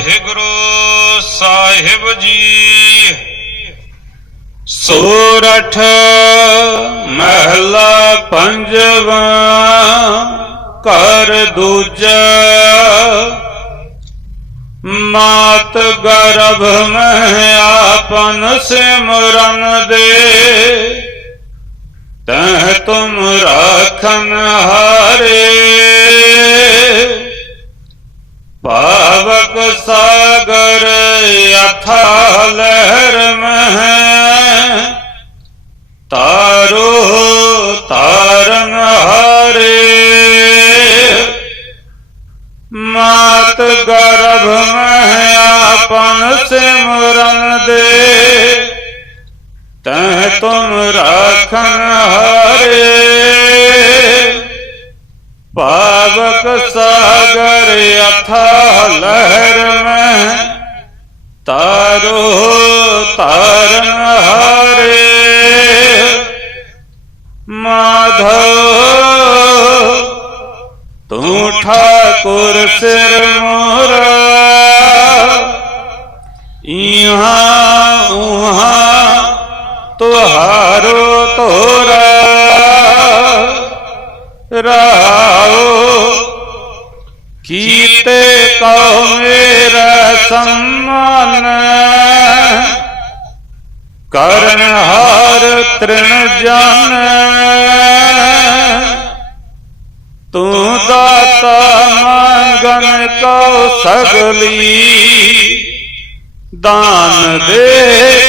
ਵਾਹਿਗੁਰੂ ਸਾਹਿਬ ਜੀ। ਸੋਰਠ ਮਹਲਾ ਪੰਜਵਾ ਕਰ ਦੂਜਾ। ਮਾਤ ਗਰਭ ਮੈਂ ਆਪਨ ਸਿਮਰਨ ਦੇ। ਤਹ ਤੁਮ ਰਾਖਨ ਹਾਰੇ ਅਥਾ ਲਹਿਰ ਮਹਿ। ਤਾਰੋ ਤਾਰਨ ਹਾਰੇ। ਮਾਤ ਗਰਭ ਮਹਿ ਆਪਨ ਸਿਮਰਨ ਦੇ। ਤੈ ਤੁਮ ਰਾਖਨ ਹਾਰੇ। ਪਾਵਕ ਸਾਗਰ ਅਥਾ ਲਹਿਰ ਮੈਂ ਤਾਰੋ ਤਾਰਨ ਹਾਰੇ। ਮਾਧੋ ਤੂੰ ਠਾਕੁਰ ਸਿਰ ਮੋਰਾ। ਇਹਾਂ ਉਹਾਂ ਤੁਹਾਰੋ ਤੋਰਾ। ਰਾਓ, ਕੀਤੇ ਕਉ ਮੇਰਾ ਸੰਮਾਨ ਕਰਨ ਹਾਰ ਤ੍ਰਿਣ ਜਨ ਤੂੰ ਦਾਤਾ ਮੰਗਨ ਕਉ ਸਗਲੀ ਦਾਨ ਦੇ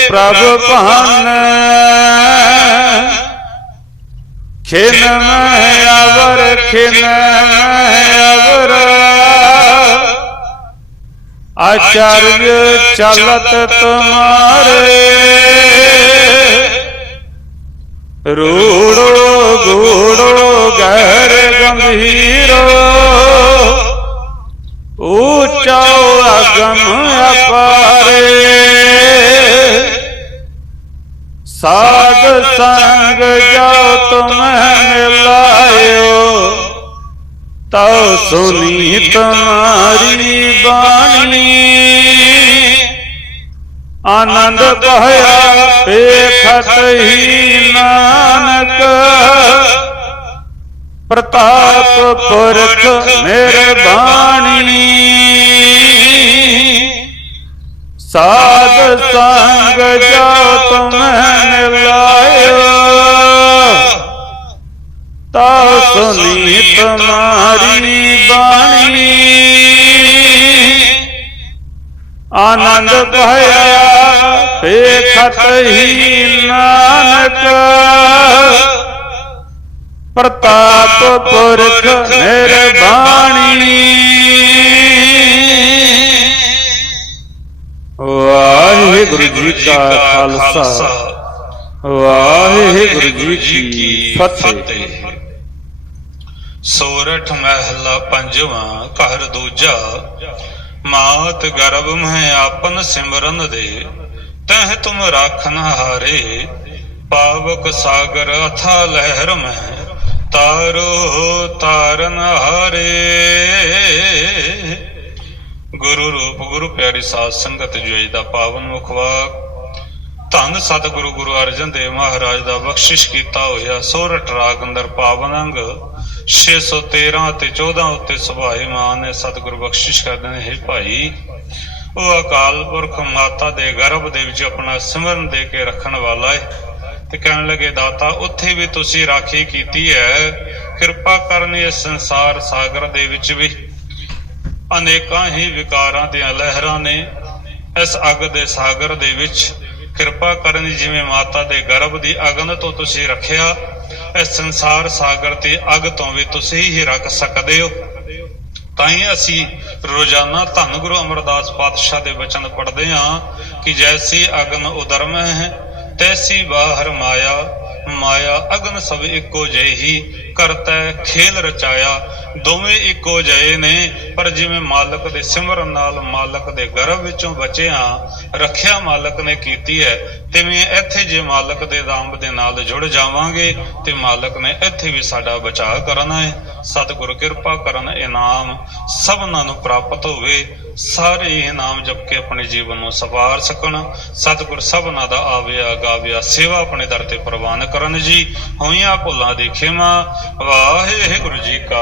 ਪ੍ਰਭ ਭਾਨ ਖਿਨ ਮੈਂ ਅਵਰ ਖਿਨ ਮੈਂ ਅਵਰ ਆਚਾਰਯ ਚਲਤ ਤੁਮਾਰੇ। ਰੂੜੋ ਗੂੜੋ ਗਹਿਰ ਗੰਭੀਰੋ। ਊਚਾ ਅਗਮ ਅਪਾਰੇ। ਸਾਧ ਸੰਗ ਜਾਓ ਤੁਮ ਤਉ ਸੁਨੀ ਤੁਮਾਰੀ ਬਾਣੀ। ਆਨੰਦ ਕਹਿਆ ਵੇਖਤ ਹੀ ਨਾਨਕ। ਪ੍ਰਤਾਪ ਪੁਰਖ ਮਿਹਰਬਾਨੀ ਸਾਧ ਸੰਗ ਜੋ ਤੁਮ ਮਿਲਾਇਓ ਤਾ ਸੁਨੀ ਤੁਮਾਰੀ ਬਾਣੀ। ਆਨੰਦ ਭਇਆ ਵੇਖਤ ਹੀ ਨਾਨਕ। ਪ੍ਰਤਾਪ ਪੁਰਖ ਮਿਹਰਬਾਣੀ ਵਾਹਿਗੁਰੂ ਜੀ ਕਾ ਖਾਲਸਾ। ਵਾਹਿਗੁਰੂ ਜੀ ਕੀ ਫਤਿਹ। ਸੋਰਠ ਮਹਿਲਾ ਪੰਜਵਾਂ, ਘਰ ਦੂਜਾ। ਮਾਤ ਗਰਭ ਮਹਿ ਆਪਨ ਸਿਮਰਨ ਦੇ, ਤਹ ਤੁਮ ਰਾਖਨ ਹਾਰੇ। ਪਾਵਕ ਸਾਗਰ ਅਥਾ ਲਹਿਰ ਮੈਂ ਤਾਰੋ ਤਾਰਨ ਹਾਰੇ। ਗੁਰੂ ਰੂਪ, ਗੁਰੂ ਪਿਆਰੀ ਸਾਧ ਸੰਗਤ ਜੁਈ ਦਾ ਪਾਵਨ ਮੁਖਵਾਕ ਧੰਨ ਸਤਿਗੁਰੂ ਗੁਰੂ ਅਰਜਨ ਦੇਵ ਮਹਾਰਾਜ ਦਾ ਬਖਸ਼ਿਸ਼ ਕੀਤਾ ਹੋਇਆ ਸੋਰਠ ਰਾਗ ਅੰਦਰ ਪਾਵਨ ਅੰਗ 613 ਅਤੇ 14 ਉੱਤੇ ਸੁਭਾਏ ਮਾਨ ਨੇ ਸਤਿਗੁਰ ਬਖਸ਼ਿਸ਼ ਕਰਦੇ ਨੇ, ਹੈ ਭਾਈ, ਉਹ ਅਕਾਲ ਪੁਰਖ ਮਾਤਾ ਦੇ ਗਰਭ ਦੇ ਵਿੱਚ ਆਪਣਾ ਸਿਮਰਨ ਦੇ ਕੇ ਰੱਖਣ ਵਾਲਾ ਹੈ ਤੇ ਕਹਿਣ ਲੱਗੇ, ਦਾਤਾ, ਉੱਥੇ ਵੀ ਤੁਸੀਂ ਰਾਖੀ ਕੀਤੀ ਹੈ। ਕਿਰਪਾ ਕਰਨ ਇਸ ਸੰਸਾਰ ਸਾਗਰ ਦੇ ਵਿੱਚ ਵੀ ਅਨੇਕਾਂ ਹੀ ਵਿਕਾਰਾਂ ਦੀਆਂ ਲਹਿਰਾਂ ਨੇ ਇਸ ਅਗ ਦੇ ਸਾਗਰ ਦੇ ਵਿੱਚ ਕਿਰਪਾ ਕਰਨ ਜਿਵੇਂ ਮਾਤਾ ਦੇ ਗਰਭ ਦੀ ਅਗਨ ਤੋਂ ਤੁਸੀਂ ਰੱਖਿਆ, ਇਸ ਸੰਸਾਰ ਸਾਗਰ ਤੇ ਅੱਗ ਤੋਂ ਵੀ ਤੁਸੀਂ ਹੀ ਰੱਖ ਸਕਦੇ ਹੋ। ਤਾਂ ਹੀ ਅਸੀਂ ਰੋਜ਼ਾਨਾ ਧੰਨ ਗੁਰੂ ਅਮਰਦਾਸ ਪਾਤਸ਼ਾਹ ਦੇ ਬਚਨ ਪੜ੍ਹਦੇ ਹਾਂ ਕਿ ਜੈਸੀ ਅਗਨ ਉਦਰਮ ਹੈ, ਤੈਸੀ ਬਾਹਰ ਮਾਇਆ ਮਾਇਆ ਅਗਨ ਸਭ ਇੱਕੋ ਜਿਹੀ ਕਰਤਾ ਖੇਲ ਰਚਾਇਆ ਦੋਵੇਂ ਇੱਕੋ ਜਿਹੇ ਨੇ, ਪਰ ਜਿਵੇਂ ਮਾਲਕ ਦੇ ਸਿਮਰਨ ਨਾਲ ਮਾਲਕ ਦੇ ਗਰਭ ਵਿੱਚੋਂ ਬਚਿਆ, ਰੱਖਿਆ ਮਾਲਕ ਨੇ ਕੀਤੀ ਹੈ, ਤਿਵੇਂ ਇੱਥੇ ਜੇ ਮਾਲਕ ਦੇ ਨਾਮ ਦੇ ਨਾਲ ਜੁੜ ਜਾਵਾਂਗੇ, ਤੇ ਮਾਲਕ ਨੇ ਇੱਥੇ ਵੀ ਸਾਡਾ ਬਚਾਅ ਕਰਨਾ ਹੈ। ਸਤਿਗੁਰ ਕਿਰਪਾ ਕਰਨ ਇਨਾਮ ਸਭਨਾਂ ਨੂੰ ਪ੍ਰਾਪਤ ਹੋਵੇ, ਸਾਰੇ ਇਨਾਮ ਜਪ ਕੇ ਆਪਣੇ ਜੀਵਨ ਨੂੰ ਸਵਾਰ ਸਕਣ। ਸਤਿਗੁਰ ਸਭਨਾਂ ਦਾ ਆਵਿਆ ਗਾਵਿਆ ਸੇਵਾ ਆਪਣੇ ਦਰ ਤੇ ਪ੍ਰਵਾਨ ਕਰਨ ਜੀ। ਹੋਈਆਂ ਭੁੱਲਾਂ ਦੀ ਖਿਮਾ, ਵਾਹਿਗੁਰੂ ਜੀ ਕਾ